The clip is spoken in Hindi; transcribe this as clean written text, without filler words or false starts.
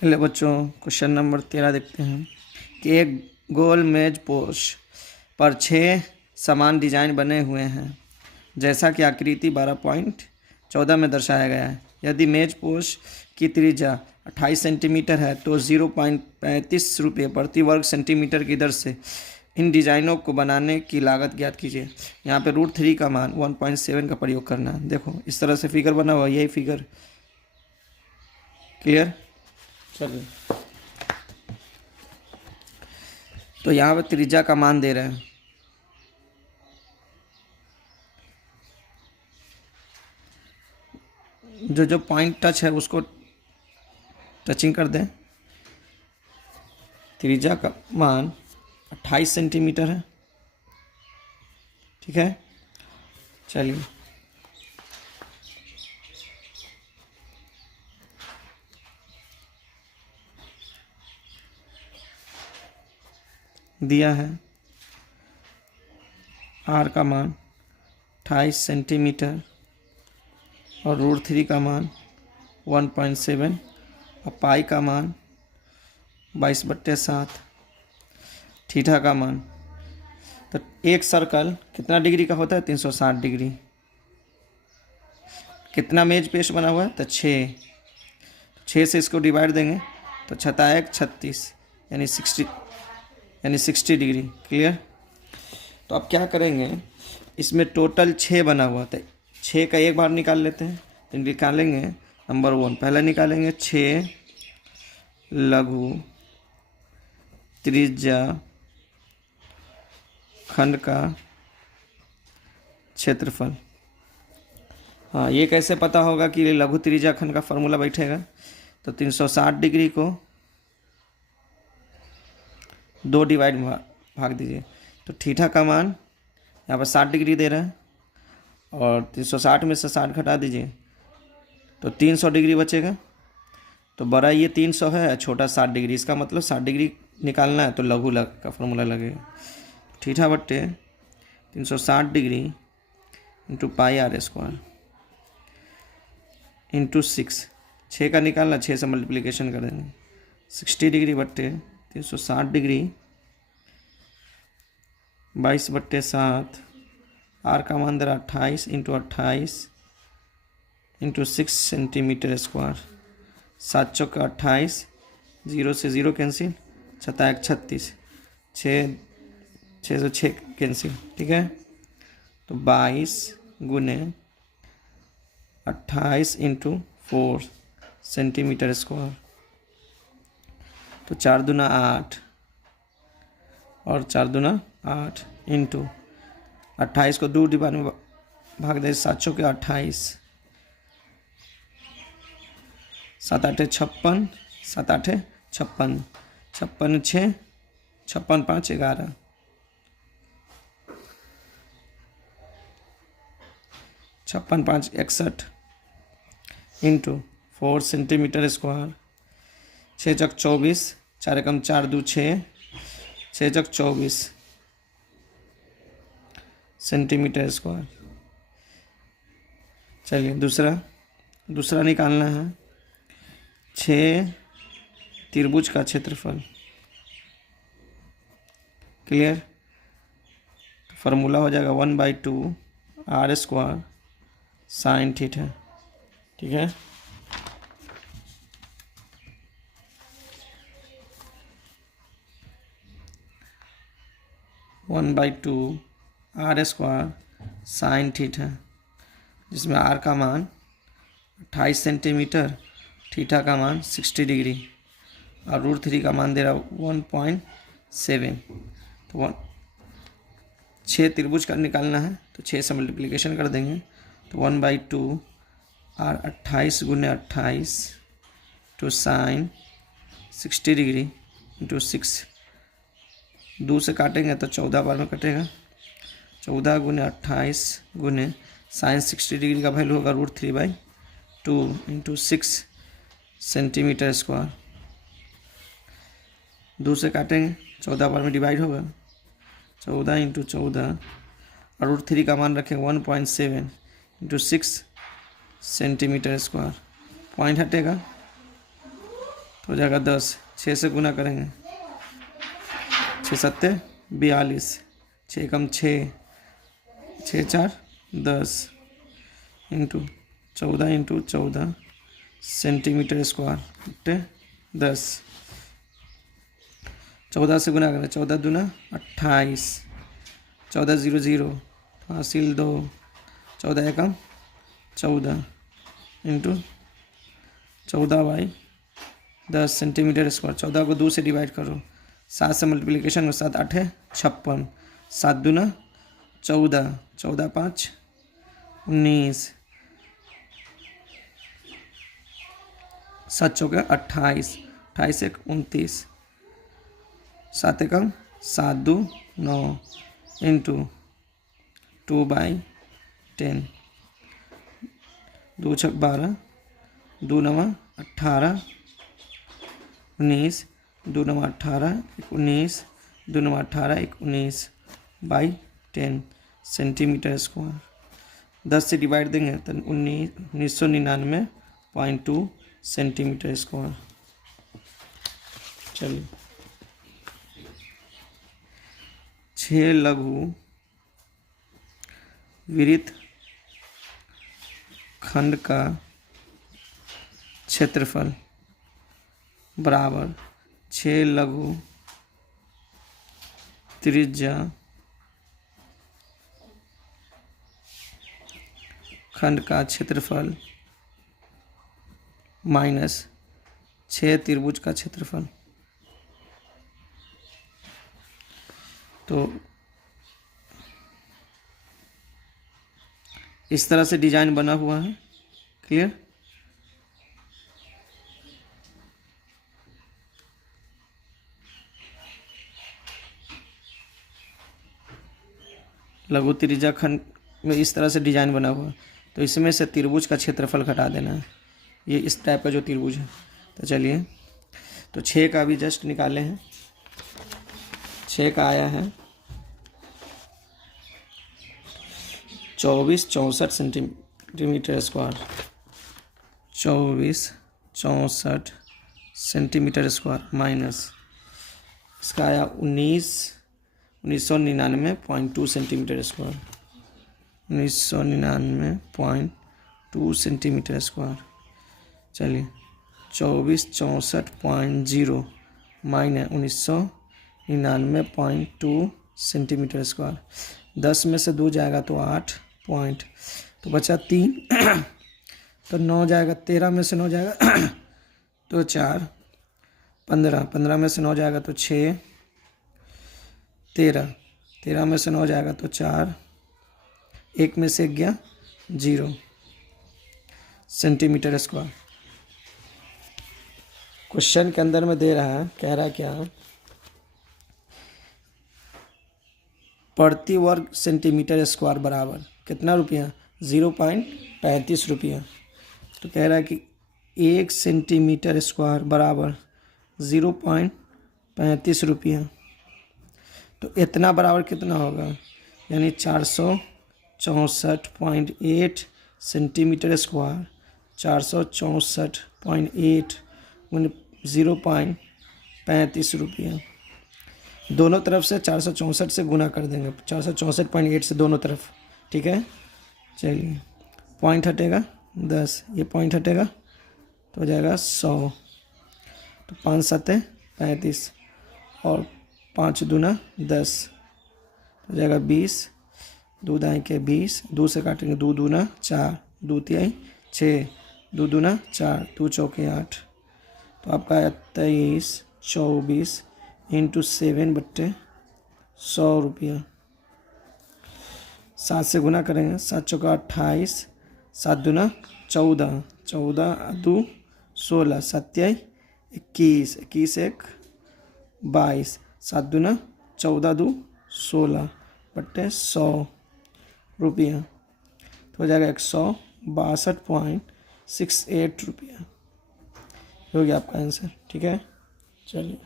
हेलो बच्चों, क्वेश्चन नंबर 13 देखते हैं कि एक गोल मेज पोश पर 6 समान डिजाइन बने हुए हैं जैसा कि आकृति 12.14 में दर्शाया गया है। यदि मेज पोश की त्रिज्या 28 सेंटीमीटर है तो 0.35 रुपये प्रति वर्ग सेंटीमीटर की दर से इन डिज़ाइनों को बनाने की लागत ज्ञात कीजिए। यहाँ पे √3 का मान 1.7 का प्रयोग करना है। देखो इस तरह से फिगर बना हुआ, यही फिगर क्लियर। चलिए, तो यहाँ पे त्रिज्या का मान दे रहे हैं। जो जो पॉइंट टच है उसको टचिंग कर दें। त्रिज्या का मान 28 सेंटीमीटर है, ठीक है। चलिए, दिया है आर का मान 28 सेंटीमीटर और √3 का मान 1.7 और पाई का मान 22/7, थीटा का मान। तो एक सर्कल कितना डिग्री का होता है? 360 डिग्री। कितना मेज पेश बना हुआ है? तो 6 से इसको डिवाइड देंगे तो 6 36 यानी 60 डिग्री। क्लियर। तो अब क्या करेंगे, इसमें टोटल 6 बना हुआ था, 6 का एक बार निकाल लेते हैं। तो निकालेंगे नंबर 1, पहले निकालेंगे 6 लघु त्रिज्या खंड का क्षेत्रफल। हाँ, ये कैसे पता होगा कि लघु त्रिज्या खंड का फॉर्मूला बैठेगा? तो 360 डिग्री को 2 डिवाइड भाग दीजिए। तो थीटा का मान यहाँ पर 60 डिग्री दे रहा है और 360 में से 60 घटा दीजिए तो 300 डिग्री बचेगा। तो बड़ा ये 300 है, छोटा 60 डिग्री, इसका मतलब 60 डिग्री निकालना है तो लघु का फॉर्मूला लगेगा। थीटा बट्टे 360 degree into pi r square into 6 का निकालना, 6 से मल्टीप्लिकेशन कर देंगे। 60 डिग्री बट्टे 360 डिग्री 22/7, आर का मान दे रहा 28 इंटू 28 इंटू 6 सेंटीमीटर स्क्वायर। 7 चौक 28, 0 से 0 कैंसिल, 6 36, 6 से 6 कैंसिल, ठीक है। तो 22 गुने 28 इंटू 4 सेंटीमीटर स्क्वायर। तो 4 दूना 8 और 4 दूना 8 इंटू 28 को 2 डिवाइड में भाग दे, 7 चौके 28, 7 8 56, 7 8 56, 56 6, 56 5 11, 56 5 61 इंटू 4 सेंटीमीटर स्क्वायर। 6 चौक 24, 4 एकम 4 2 6, 6 चौक 24 सेंटीमीटर स्क्वायर। चलिए, दूसरा निकालना है 6 त्रिभुज का क्षेत्रफल। क्लियर। फार्मूला हो जाएगा 1/2 आर स्क्वायर साइन थीटा, ठीक है। One by two r square sine theta, जिसमें आर का मान 28 सेंटीमीटर, थीटा का मान 60 डिग्री और √3 का मान दे रहा 1.7। तो 6 त्रिभुज का निकालना है तो 6 से मल्टीप्लिकेशन कर देंगे तो 1/2 आर 28 गुने 28 टू साइन 60 डिग्री इंटू 6, 2 से काटेंगे तो 14 बार में कटेगा। 14 गुने 28 गुने साइन 60 डिग्री का वैल्यू होगा √3/2 इंटू 6 सेंटीमीटर स्क्वायर। 2 से काटेंगे, 14 बार में डिवाइड होगा, 14 इंटू 14 और √3 का मान रखेंगे 1.7 इंटू 6 सेंटीमीटर स्क्वायर। पॉइंट हटेगा तो हो जाएगा 10, 6 से गुना करेंगे, 6 सत्ते 42, 6 कम 6, 6 4 10 इंटू 14 सेंटीमीटर स्क्वायर बटे 10। 14 से गुना करें, 14 दूना 28, 14 0 0 हासिल 2, 14 एकम 14 इंटू 14/10 सेंटीमीटर स्क्वायर। 14 को 2 से डिवाइड करो, 7 से मल्टीप्लिकेशन में 7 8 56, 7 दूना 14, 14 5 19, 7 चौके 28, 28 1 29, 7 एकम 7 2 9 इंटू 2/10, 2 छक 12, 2 9 18 19, 2 9 18 19, 2 9 18 19/10 सेंटीमीटर स्क्वायर। 10 से डिवाइड देंगे तो 1999.2 सेंटीमीटर स्क्वायर। चलिए 6 लघु विरित खंड का क्षेत्रफल बराबर 6 लघु त्रिज्या खंड का क्षेत्रफल माइनस 6 त्रिभुज का क्षेत्रफल। तो इस तरह से डिजाइन बना हुआ है, क्लियर। लघु त्रिज्या खंड में इस तरह से डिजाइन बना हुआ है, तो इसमें से त्रिभुज का क्षेत्रफल घटा देना है, ये इस टाइप का जो त्रिभुज है। तो चलिए, तो 6 का भी जस्ट निकाले हैं। 6 का आया है 24 64 centimetre square, 24 64 centimetre square minus इसका आया 1999.2 सेंटीमीटर स्क्वायर, 1999.2 सेंटीमीटर स्क्वायर। चलिए 24 64.0 माइनस 1999.2 सेंटीमीटर स्क्वायर। 10 में से 2 जाएगा तो 8 पॉइंट, तो बचा 3 तो 9 जाएगा, 13 में से 9 जाएगा तो 4, 15, 15 में से 9 जाएगा तो 6, 13, 13 में से 9 जाएगा तो 4, 1 में से गया 0 सेंटीमीटर स्क्वायर। क्वेश्चन के अंदर में दे रहा है, कह रहा है क्या, प्रति वर्ग सेंटीमीटर स्क्वायर बराबर कितना रुपया, 0.35 रुपया। तो कह रहा है कि 1 सेंटीमीटर स्क्वायर बराबर 0.35 रुपया। तो इतना बराबर कितना होगा, यानी 464.8 सेंटीमीटर स्क्वायर, 464.8 0.35 रुपया। दोनों तरफ से 464 से गुना कर देंगे, 464.8 से दोनों तरफ, ठीक है। चलिए पॉइंट हटेगा 10, ये पॉइंट हटेगा तो हो जाएगा 100, तो 5 7 35 और 5 दूना 10 हो जाएगा 20, 2 दाएँ के 20, 2 से काटेंगे 2 दूना 4, 2 तिहाई 6, 2 दूना 4, 2 चौके 8, तो आपका आया 23 24 इंटू 7/100 रुपया। 7 से गुना करेंगे, 7 चौका 28, 7 दूना 14, 14 2 16, 7 21, 21 1 22, 7 दूना 14 2 16/100 रुपया। तो हो जाएगा 162.68 रुपया। हो गया आपका आंसर, ठीक है। चलिए।